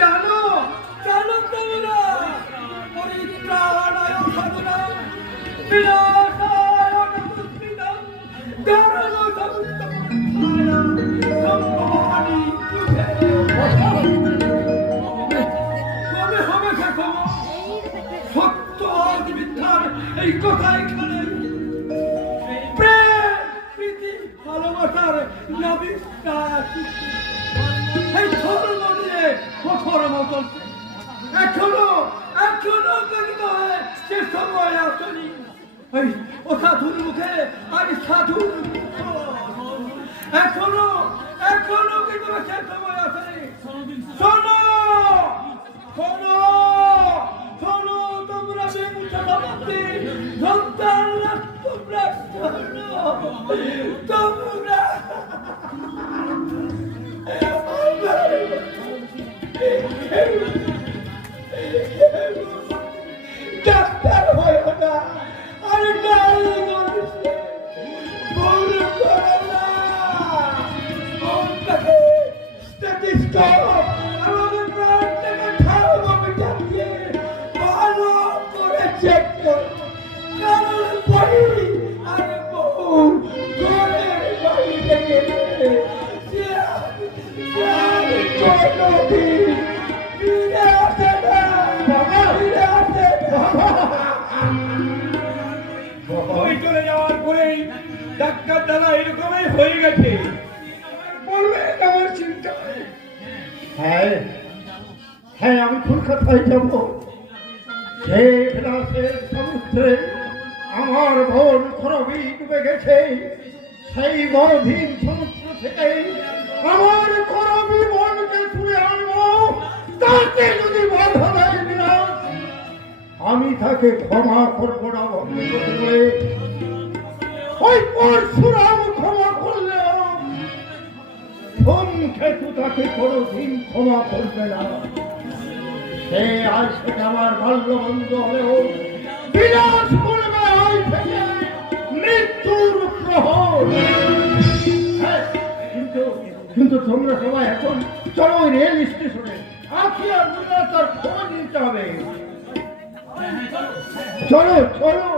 জানো জানো তোমরা পরিত্রাণায় সাধনা বিনাশায় অনবস্তিতম কারণ সম্ভবানি কবে হবে সে খবর সত্য আজ মিথ্যার এই কথাই খানে প্রেম প্রীতি ভালোবাসার নাবিশ্বাস এই ধর্ম নিয়ে কঠোর মতন এখনো গঠিত হয়ে সে সময় আসনি এই ও সাধুর মুখে আর সাধুর এখনো কিন্তু সে সময় আসেনি শোনো শোনো শোনো তোমরা বেগুচাবাদী সন্তান তোমরা তোমরা ডাক্তার হয় না আর ডাল আমাদের প্রাণটাকে ঠাড়ভাবে চাপিয়ে ভালো করে চেক করো কারণ বই আর বউ ঘরের বাইরে গেলে চলে যাওয়ার পরেই ডাক্তার দাদা এরকমই হয়ে গেছে বলবে আমার চিন্তা হ্যাঁ হ্যাঁ আমি কলকাতায় যাব সেই বিলাসের সমুদ্রে আমার বোন খরবি ডুবে গেছে সেই গভীর সমুদ্র থেকে আমার খরবি বোনকে তুলে আনবো তাতে যদি বাধা দেয় বিলাস আমি তাকে ক্ষমা করবো না বলে ওই পরশুরাম ক্ষমা করলেও ধূমকেতু তাকে কোনোদিন ক্ষমা করবে না সে আজ থেকে আমার বাল্যবন্ধু হলেও বিলাস করবে আজ থেকে মৃত্যুর প্রহর কিন্তু তোমরা সবাই এখন চলো রেল স্টেশনে আজকে আর তার খবর নিতে হবে চলো চলো